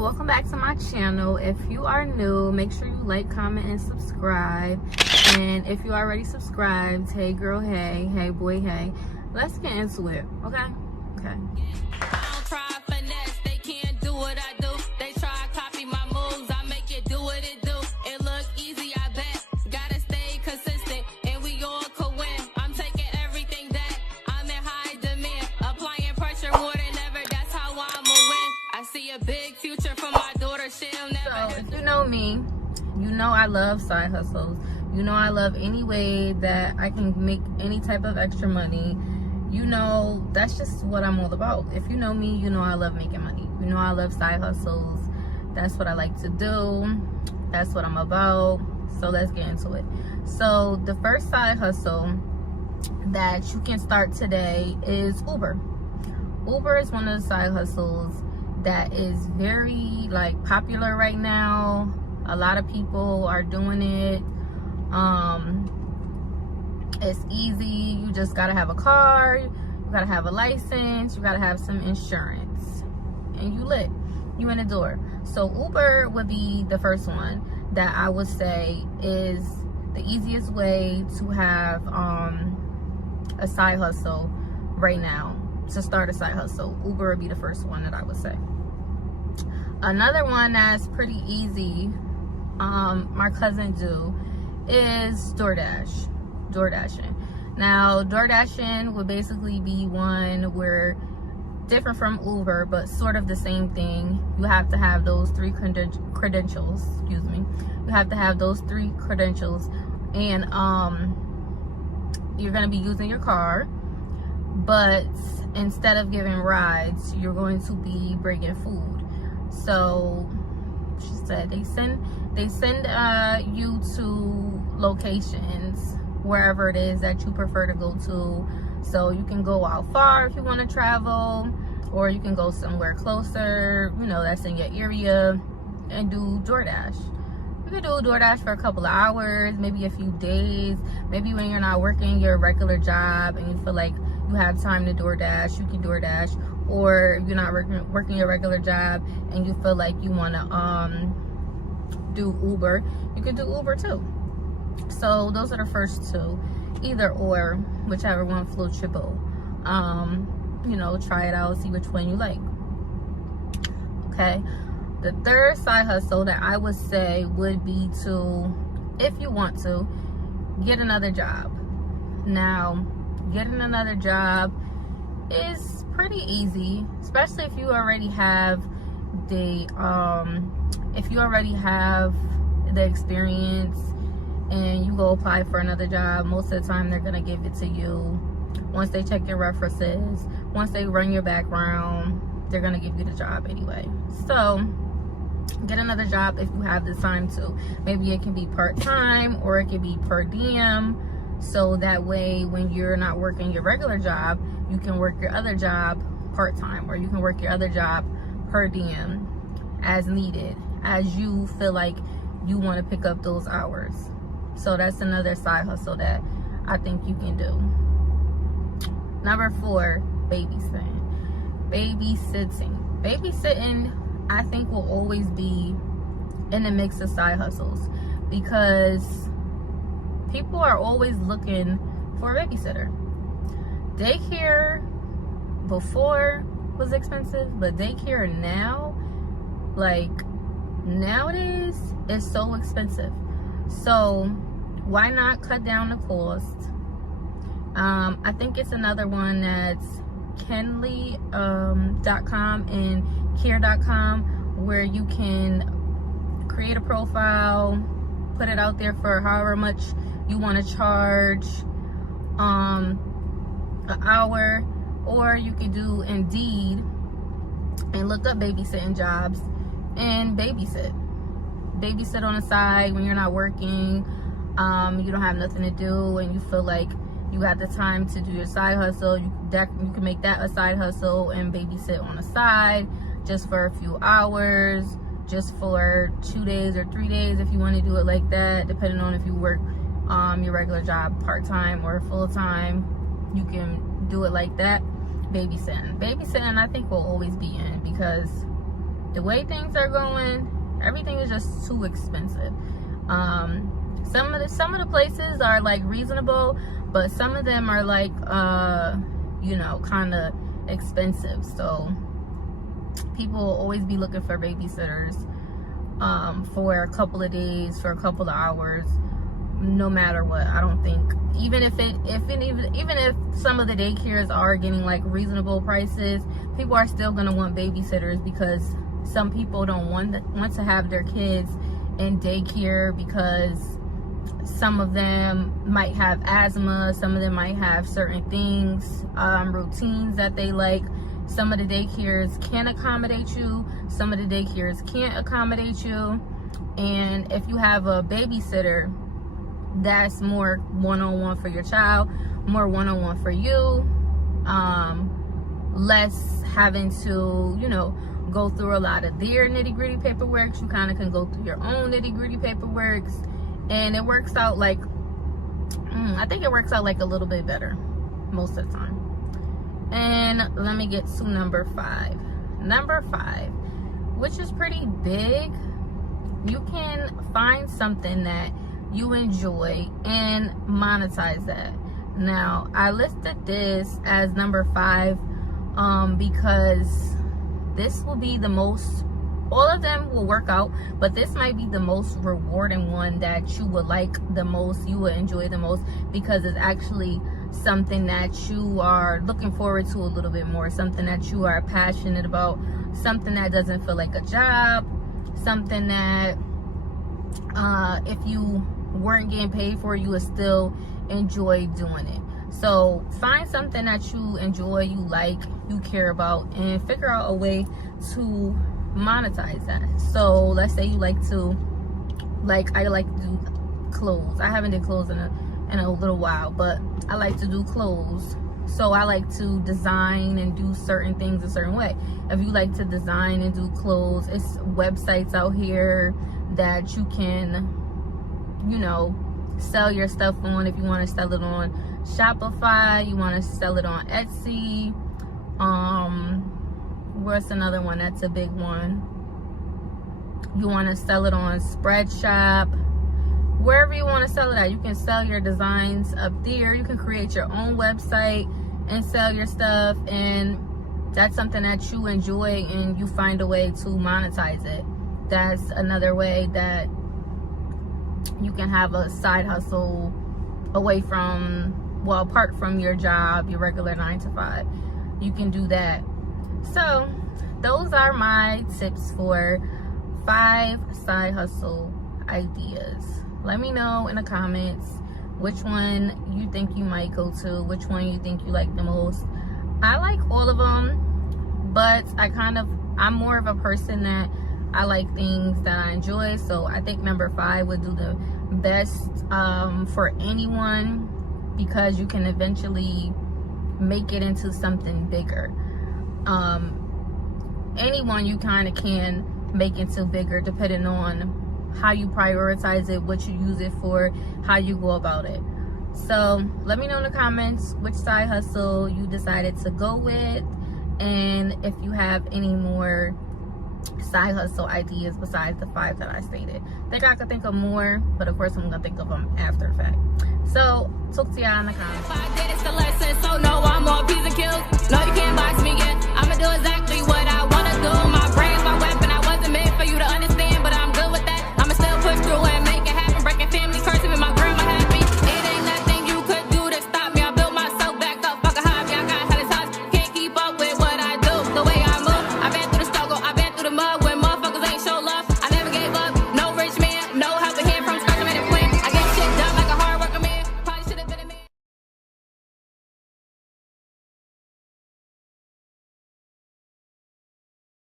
welcome back to my channel. If you are new, make sure you like, comment, and subscribe. And if you already subscribed, hey girl, hey boy, hey, let's get into it. Okay. Me, you know I love side hustles. You know I love any way that I can make any type of extra money. You know that's just what I'm all about. If you know me, you know I love making money. You know I love side hustles. That's what I like to do. That's what I'm about. So let's get into it. So the first side hustle that you can start today is Uber. Uber is one of the side hustles that is very popular right now. A lot of people are doing it. It's easy. You just gotta have a car, you gotta have a license, you gotta have some insurance, and you lit. You in the door. So Uber would be the first one that I would say is the easiest way to have a side hustle right now. To start a side hustle, Uber would be the first one that I would say. Another one that's pretty easy, my cousin do, is DoorDashing. Now, DoorDashing would basically be one where, different from Uber, but sort of the same thing. You have to have those three credentials, excuse me. You have to have those three credentials, and you're gonna be using your car, but instead of giving rides, you're going to be bringing food. So she said they send you to locations wherever it is that you prefer to go to. So you can go out far if you want to travel, or you can go somewhere closer, you know, that's in your area, and do DoorDash. You can do DoorDash for a couple of hours, maybe a few days. Maybe when you're not working your regular job and you feel like you have time to DoorDash, you can DoorDash. Or you're not working your regular job and you feel like you want to do Uber, you can do Uber too. So those are the first two, either or, whichever one floats your boat. You know, try it out, see which one you like. Okay, the third side hustle that I would say would be to, if you want to, get another job. Now, getting another job is pretty easy, especially if you already have the experience and you go apply for another job. Most of the time they're gonna give it to you. Once they check your references, once they run your background, they're gonna give you the job anyway. So get another job if you have the time to. Maybe it can be part-time or it can be per diem. So that way, when you're not working your regular job, you can work your other job part-time, or you can work your other job per diem as needed, as you feel like you want to pick up those hours. So that's another side hustle that I think you can do. Number 4, babysitting. Babysitting, I think, will always be in the mix of side hustles, because people are always looking for a babysitter. Daycare before was expensive, but daycare now, nowadays, is so expensive. So why not cut down the cost? I think it's another one that's Kenly.com and Care.com, where you can create a profile, put it out there for however much you want to charge an hour, or you could do Indeed and look up babysitting jobs and babysit on the side when you're not working, you don't have nothing to do, and you feel like you have the time to do your side hustle. You can make that a side hustle and babysit on the side just for a few hours, just for 2 days or 3 days if you want to do it like that, depending on if you work your regular job part-time or full-time. You can do it like that. Babysitting I think will always be in, because the way things are going, everything is just too expensive. Some of the places are like reasonable, but some of them are like you know, kind of expensive. So people will always be looking for babysitters for a couple of days, for a couple of hours, no matter what. I don't think, even if some of the daycares are getting like reasonable prices, people are still gonna want babysitters, because some people don't want to have their kids in daycare, because some of them might have asthma, some of them might have certain things, routines that they like. Some of the daycares can accommodate you, some of the daycares can't accommodate you. And if you have a babysitter, that's more one-on-one for your child, more one-on-one for you, less having to, you know, go through a lot of their nitty-gritty paperwork. You kind of can go through your own nitty-gritty paperwork, and it works out like, I think it works out like a little bit better most of the time. And let me get to number 5. Number 5, which is pretty big. You can find something that you enjoy and monetize that. Now, I listed this as number 5 because this will be the most, all of them will work out, but this might be the most rewarding one that you would like the most, you would enjoy the most, because it's actually something that you are looking forward to a little bit more, something that you are passionate about, something that doesn't feel like a job, something that if you weren't getting paid for, you would still enjoy doing it. So find something that you enjoy, you like, you care about, and figure out a way to monetize that. So let's say you like to, like, I like to do clothes. I haven't did clothes in a little while, but I like to do clothes. So I like to design and do certain things a certain way. If you like to design and do clothes, it's websites out here that you can, you know, sell your stuff on. If you want to sell it on Shopify, you want to sell it on Etsy. What's another one that's a big one? You want to sell it on Spreadshop. Wherever you want to sell it at, you can sell your designs up there. You can create your own website and sell your stuff, and that's something that you enjoy and you find a way to monetize it. That's another way that you can have a side hustle away from, well, apart from your job, your regular 9 to 5. You can do that. So those are my tips for 5 side hustle ideas. Let me know in the comments which one you think you might go to, which one you think you like the most. I like all of them, but I'm more of a person that I like things that I enjoy. So I think number 5 would do the best for anyone, because you can eventually make it into something bigger. Anyone you kind of can make into bigger, depending on how you prioritize it, what you use it for, how you go about it. So let me know in the comments which side hustle you decided to go with, and if you have any more side hustle ideas besides the 5 that I stated. I think I could think of more, but of course I'm gonna think of them after the fact. So talk to y'all in the comments. If I did, it's the lesson, so no, I'm more peas and kills. No, you can't box me yet. I'ma do exactly